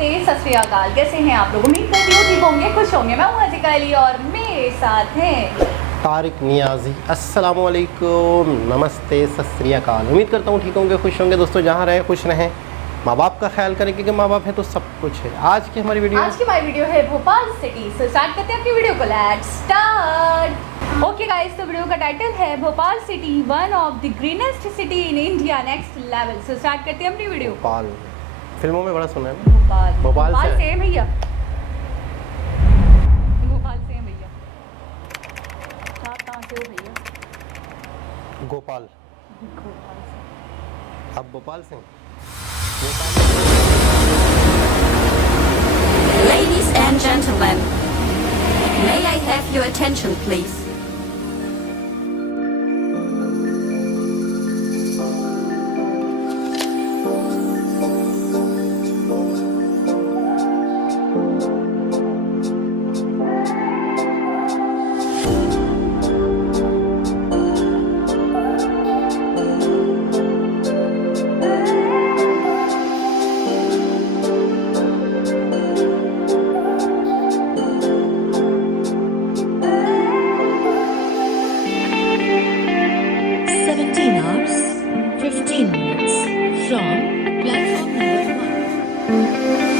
नमस्ते, सत श्री अकाल। कैसे हैं आप लोग? उम्मीद करती हूँ ठीक होंगे, खुश होंगे। मैं हूँ अज़िका अली और मेरे साथ हैं तारिक नियाजी। अस्सलामु अलैकुम, नमस्ते, सत श्री अकाल। उम्मीद करता हूँ ठीक होंगे, खुश होंगे। दोस्तों जहाँ रहें खुश रहें, माँ बाप का ख्याल करें क्योंकि माँ बाप है तो सब कुछ है। आज की हमारी वीडियो है भोपाल सिटी। सो स्टार्ट करते हैं अपनी वीडियो को। Let's start. ओके गाइस, तो वीडियो का टाइटल है Bhopal city, one of the greenest city in India, next level. So start करते हैं अपनी वीडियो। भोपाल फिल्मों में बड़ा सुना है ना। भोपाल से है भैया, भोपाल से है भैया। आप कहाँ से हो भैया? गोपाल। भोपाल से। अब भोपाल से Ladies and gentlemen, may I have your attention, please? From platform number 1.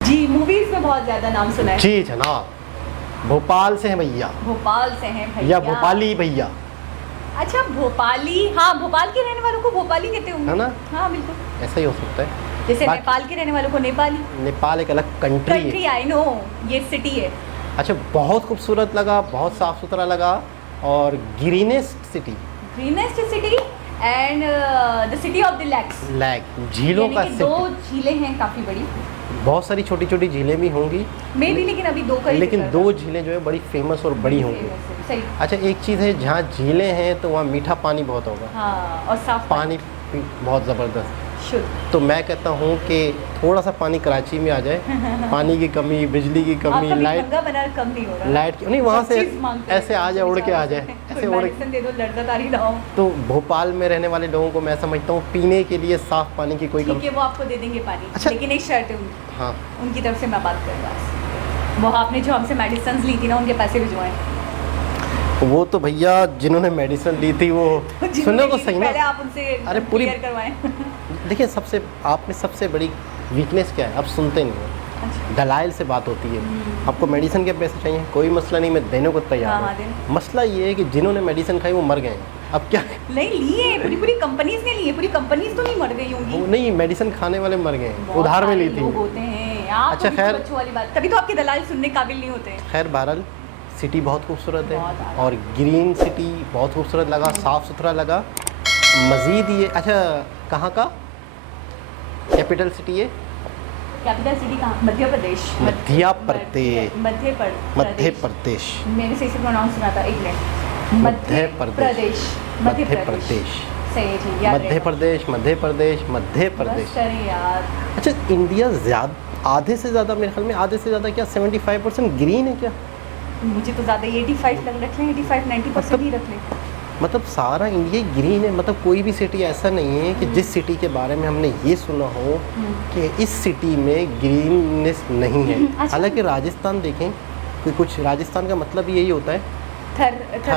जी, मूवीज में बहुत ज्यादा नाम सुना है। जी जनाब, भोपाल से हैं भैया। भोपाल से हैं भैया या भोपाली भैया। अच्छा, भोपाली। हाँ, भोपाल के रहने वालों को भोपाली कहते होंगे, है ना? हाँ बिल्कुल, ऐसा ही हो सकता है। जैसे नेपाल के रहने वालों को नेपाली। नेपाल एक अलग कंट्री है। कंट्री, आई नो, ये सिटी है। अच्छा, बहुत खूबसूरत लगा, बहुत साफ सुथरा लगा और greenest city. Greenest city and the city of the lakes. Lake, झीलों का दो झीलें हैं काफी बड़ी, बहुत सारी छोटी छोटी झीलें भी होंगी मे भी, लेकिन अभी दो का ही लेकिन जिक्र दो था। झीलें जो है बड़ी फेमस और बड़ी होंगी। सही। अच्छा, एक चीज़ है, जहाँ झीलें हैं तो वहाँ मीठा पानी बहुत होगा। हाँ, और साफ पानी बहुत ज़बरदस्त। शुद्ध। तो मैं कहता हूँ कि थोड़ा सा पानी कराची में आ जाए। पानी की कमी, बिजली की कमी, लाइट बना कम नहीं हो रहा। लाइट की नहीं, वहाँ से चीज़ मांगते हैं, ऐसे आ जाए, उड़ के आ जाए, ऐसे उड़ मेडिसिन दे दो, लड़ता तारी ना हो। तो भोपाल में रहने वाले लोगों को मैं समझता हूँ पीने के लिए साफ पानी की कोई ठीक कमी। है, वो आपको दे देंगे पानी। अच्छा। लेकिन एक शर्त है उनकी, हाँ, उनकी तरफ से मैं बात करूँगा। वो आपने जो हमसे मेडिसिन ली थी ना, उनके पैसे भिजवाएं। वो तो भैया जिन्होंने मेडिसिन ली थी वो सुनो तो सही ना। पहले आप उनसे अरे पूरी क्लियर करवाएं। देखिए, सबसे आप में सबसे बड़ी वीकनेस क्या है? आप सुनते नहीं हो। दलाइल से बात होती है। आपको मेडिसिन के पैसे चाहिए, कोई मसला नहीं, मैं देने को तैयार हाँ, हूँ। मसला ये है कि जिन्होंने मेडिसिन खाई वो मर गए हैं। अब क्या नहीं लिए, पूरी पूरी कंपनीज ने लिए, पूरी कंपनीज तो नहीं मर गई होंगी। वो नहीं, मेडिसिन खाने वाले मर गए हैं, बहुत उधार में सारे ली थी। लोग होते हैं। आप अच्छा, तो खैर। बच्चों वाली बात, तभी तो आपके दलाल सुनने काबिल नहीं होते। खैर बहरहाल सिटी बहुत खूबसूरत है बहुत ज़्यादा। और ग्रीन सिटी बहुत खूबसूरत लगा, साफ़ सुथरा लगा। मज़ीद ये अच्छा कहाँ का कैपिटल सिटी है? कैपिटल सिटी कहाँ? मध्य प्रदेश। मध्य प्रदेश। मध्य प्रदेश। मैंने सही से प्रोनाउंस सुना था, एक मिनट। मध्य प्रदेश। मध्य मध्य प्रदेश। प्रदेश। सही है, ठीक, याद मध्य रहेगा। प्रदेश, मध्य प्रदेश, मध्य बस प्रदेश। करें यार। अच्छा, इंडिया आधे से ज़्यादा, मेरे ख्याल में आधे से ज़्यादा क्या 75% ग्रीन है क्या? मुझे तो ज़्यादा 85 रख लें, 85-90% ही रख लें। मतलब सारा इंडिया ग्रीन है। मतलब कोई भी सिटी ऐसा नहीं है कि जिस सिटी के बारे में हमने ये सुना हो कि इस सिटी में ग्रीननेस नहीं है। अच्छा। हालांकि राजस्थान देखें, कोई कुछ राजस्थान का मतलब यही होता है थर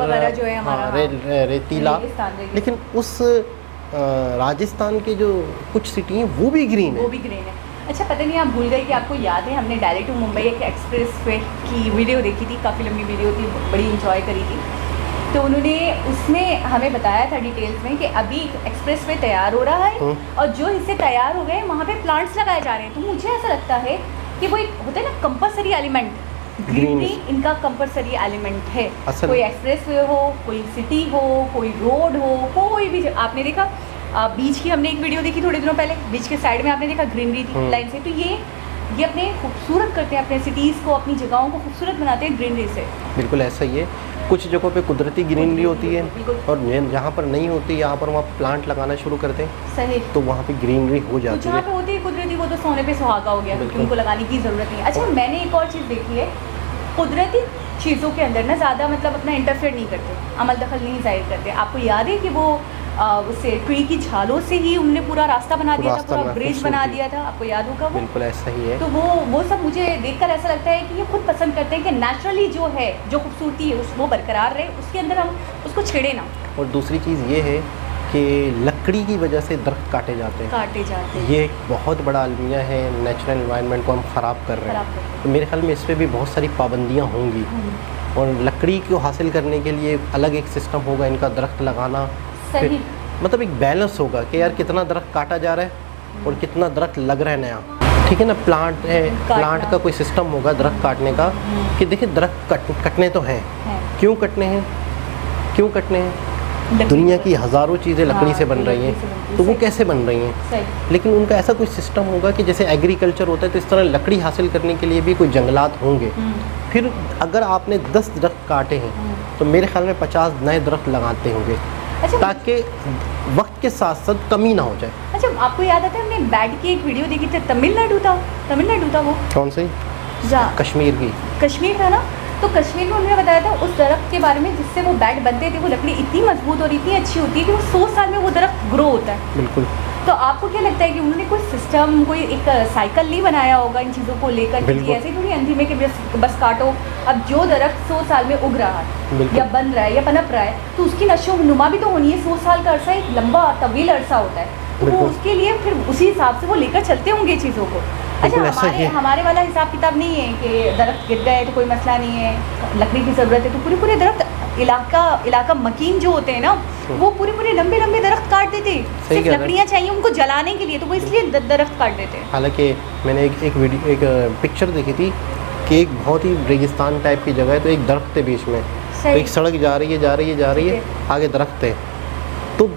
वगैरह जो है हमारा, हाँ, रेतीला। रेगिस्तान। लेकिन उस राजस्थान के जो कुछ सिटी हैं वो भी ग्रीन वो है। भी ग्रीन है। अच्छा, पता नहीं आप भूल गए कि आपको याद है हमने दिल्ली टू मुंबई एक एक्सप्रेस वे की वीडियो देखी थी, काफ़ी लंबी वीडियो थी, बड़ी इंजॉय करी थी। तो उन्होंने उसमें हमें बताया था डिटेल्स में कि अभी एक्सप्रेस वे तैयार हो रहा है और जो हिस्से तैयार हो गए वहाँ पे प्लांट्स लगाए जा रहे हैं। तो मुझे ऐसा लगता है कि वो एक होता है ना कंपल्सरी एलिमेंट, ग्रीनरी इनका कंपल्सरी एलिमेंट है। कोई एक्सप्रेस वे हो, कोई सिटी हो, कोई रोड हो, कोई भी। आपने देखा बीच की हमने एक वीडियो देखी थोड़े दिनों पहले, बीच के साइड में आपने देखा ग्रीनरी थी लाइन से। तो ये अपने खूबसूरत करते हैं, अपने सिटीज़ को, अपनी जगहों को खूबसूरत बनाते हैं ग्रीनरी से। बिल्कुल ऐसा ही है। कुछ जगहों पे कुदरती ग्रीनरी होती है और जहाँ पर नहीं होती यहाँ पर वहाँ प्लांट लगाना शुरू करते हैं, सही। तो वहाँ पे ग्रीनरी हो जाती जहाँ है। पे होती है कुदरती, वो तो सोने पे सुहागा हो गया, क्योंकि उनको लगाने की ज़रूरत नहीं है। अच्छा, मैंने एक और चीज़ देखी है, कुदरती चीज़ों के अंदर ना ज़्यादा मतलब अपना इंटरफेयर नहीं करते, अमल दखल नहीं जाहिर करते। आपको याद है कि वो उससे ट्री की छालों से ही उनने पूरा रास्ता बना दिया था, पूरा ब्रिज बना दिया था, आपको याद होगा वो? बिल्कुल ऐसा ही है। तो वो सब मुझे देखकर ऐसा लगता है कि ये खुद पसंद करते हैं कि नेचुरली जो है, जो खूबसूरती है वो बरकरार रहे, उसके अंदर हम उसको छेड़े ना। और दूसरी चीज़ ये है कि लकड़ी की वजह से दरख्त काटे जाते हैं। ये एक बहुत बड़ा अलमिया है, नेचुरल एनवायरनमेंट को हम ख़राब कर रहे हैं। तो मेरे ख्याल में इस पर भी बहुत सारी पाबंदियाँ होंगी और लकड़ी को हासिल करने के लिए अलग एक सिस्टम होगा, इनका दरख्त लगाना। सही। मतलब एक बैलेंस होगा कि यार कितना दरख्त काटा जा रहा है और कितना दरख्त लग रहा है नया, ठीक है ना। प्लांट है, प्लांट का कोई सिस्टम होगा दरख्त काटने का कि देखिए दरख्त कटने तो हैं, क्यों कटने हैं, क्यों कटने हैं? दुनिया की हज़ारों चीज़ें लकड़ी से बन रही हैं, तो वो कैसे बन रही हैं? लेकिन उनका ऐसा कोई सिस्टम होगा कि जैसे एग्रीकल्चर होता है तो इस तरह लकड़ी हासिल करने के लिए भी कोई जंगलात होंगे। फिर अगर आपने 10 दरख्त काटे हैं तो मेरे ख्याल में 50 नए दरख्त लगाते होंगे। अच्छा, ताकि वक्त के साथ साथ कमी ना हो जाए। अच्छा, आपको याद आता है हमने बैट की एक वीडियो देखी थी, तमिलनाडु था वो कौन सी? कश्मीर की। कश्मीर था ना, तो कश्मीर में उन्होंने बताया था उस दरख्त के बारे में जिससे वो बैट बनते थे, वो लकड़ी इतनी मजबूत और इतनी अच्छी होती है कि वो 100 साल में वो दरख्त ग्रो होता है। बिल्कुल। तो आपको क्या लगता है कि उन्होंने कोई सिस्टम, कोई एक साइकिल नहीं बनाया होगा इन चीज़ों को लेकर कि ऐसे थोड़ी अंधी में कि बस काटो? अब जो दरख्त 100 साल में उग रहा है या बन रहा है या पनप रहा है, तो उसकी नशो नुमा भी तो होनी है। 100 साल का अरसा एक लंबा तवील अरसा होता है, तो वो उसके लिए फिर उसी हिसाब से वो लेकर चलते होंगे चीज़ों को। अच्छा, हमारे वाला हिसाब किताब नहीं है कि दरख्त गिर गए तो कोई मसला नहीं है, लकड़ी की ज़रूरत है, तो पूरे दरख्त इलाका मकीन जो होते हैं ना, वो पूरे लंबे दरख्त काट देते, सिर्फ लकड़ियाँ चाहिए उनको जलाने के लिए, तो वो इसलिए दरख्त काट देते हैं। हालांकि मैंने एक पिक्चर देखी थी कि एक बहुत ही रेगिस्तान टाइप की जगह है, तो एक दरख्त है बीच में, तो एक सड़क जा रही है, आगे दरख्त है, तो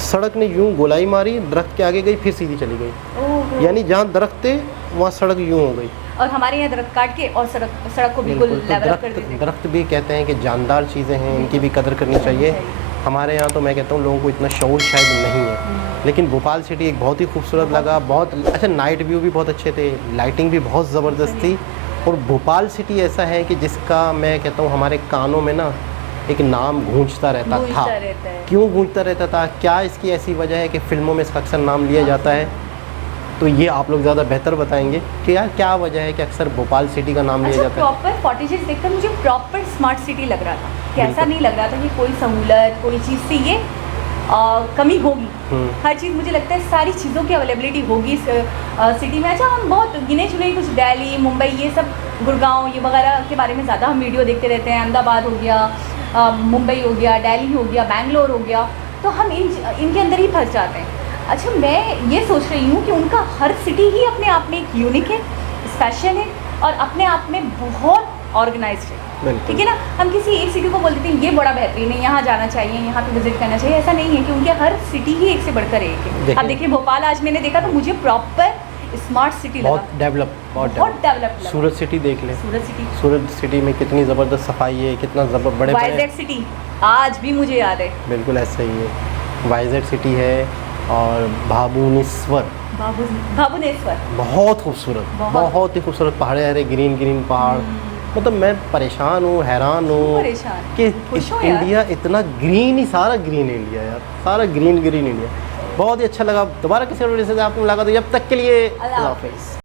सड़क ने यूं गोलाई मारी, दरख्त के आगे गई, फिर सीधी चली गई। यानी जहाँ दरख्त है वहाँ सड़क यूं हो गई। और हमारे यहाँ दरख्त काट के और सड़क को बिल्कुल लेवल कर देते हैं। दरख्त भी कहते हैं कि जानदार चीज़ें हैं, इनकी भी कदर करनी चाहिए। हमारे यहाँ तो मैं कहता हूँ लोगों को इतना शऊर शायद नहीं है, लेकिन भोपाल सिटी एक बहुत ही खूबसूरत लगा, बहुत अच्छा, नाइट व्यू भी बहुत अच्छे थे, लाइटिंग भी बहुत ज़बरदस्त थी। और भोपाल सिटी ऐसा है कि जिसका मैं कहता हूँ हमारे कानों में ना एक नाम गूंजता रहता था। क्यों गूंजता रहता था, क्या इसकी ऐसी वजह है कि फ़िल्मों में इसका अक्सर नाम लिया जाता है? तो ये आप लोग ज़्यादा बेहतर बताएंगे कि यार क्या वजह है कि अक्सर भोपाल सिटी का नाम लिया जाता है? प्रॉपर 46 देखकर मुझे प्रॉपर स्मार्ट सिटी लग रहा था कि ऐसा नहीं लग रहा था कि कोई सहूलत, कोई चीज़ से ये कमी होगी। हर चीज़ मुझे लगता है सारी चीज़ों की अवेलेबिलिटी होगी इस सिटी में। अच्छा, हम बहुत गिने चुने कुछ दिल्ली, मुंबई, ये सब, गुड़गांव, ये वगैरह के बारे में ज़्यादा हम वीडियो देखते रहते हैं। अहमदाबाद हो गया, मुंबई हो गया, दिल्ली हो गया, बेंगलोर हो गया, तो हम इनके अंदर ही फंस जाते हैं। अच्छा, मैं ये सोच रही हूँ कि उनका हर सिटी ही अपने आप में एक यूनिक है, स्पेशल है और अपने आप में बहुत ऑर्गेनाइज्ड है। ठीक है ना, हम किसी एक सिटी को बोल देते हैं ये बड़ा बेहतरीन है, यहाँ जाना चाहिए, यहाँ पे विजिट करना चाहिए। ऐसा नहीं है, कि उनके हर सिटी ही एक से बढ़कर एक है। अब देखिए भोपाल आज मैंने देखा तो मुझे प्रॉपर स्मार्ट सिटी लगा, बहुत डेवलप, बहुत डेवलप लगा। सूरत सिटी देख ले, सूरत सिटी में कितनी ज़बरदस्त सफाई है, कितना बड़े वाइजैक सिटी आज भी मुझे याद है। बिल्कुल ऐसा ही है, वाइजैक सिटी है। और भावुनेश्वर बहुत खूबसूरत, बहुत ही खूबसूरत पहाड़े, हरे ग्रीन ग्रीन पहाड़। मतलब मैं परेशान हूँ, हैरान हूँ कि इंडिया इतना ग्रीन ही, सारा ग्रीन इंडिया यार, सारा ग्रीन इंडिया। बहुत ही अच्छा लगा। दोबारा किसी वीडियो से आपको मुलाकात हुई, जब तक के लिए अल्लाह हाफ़िज़।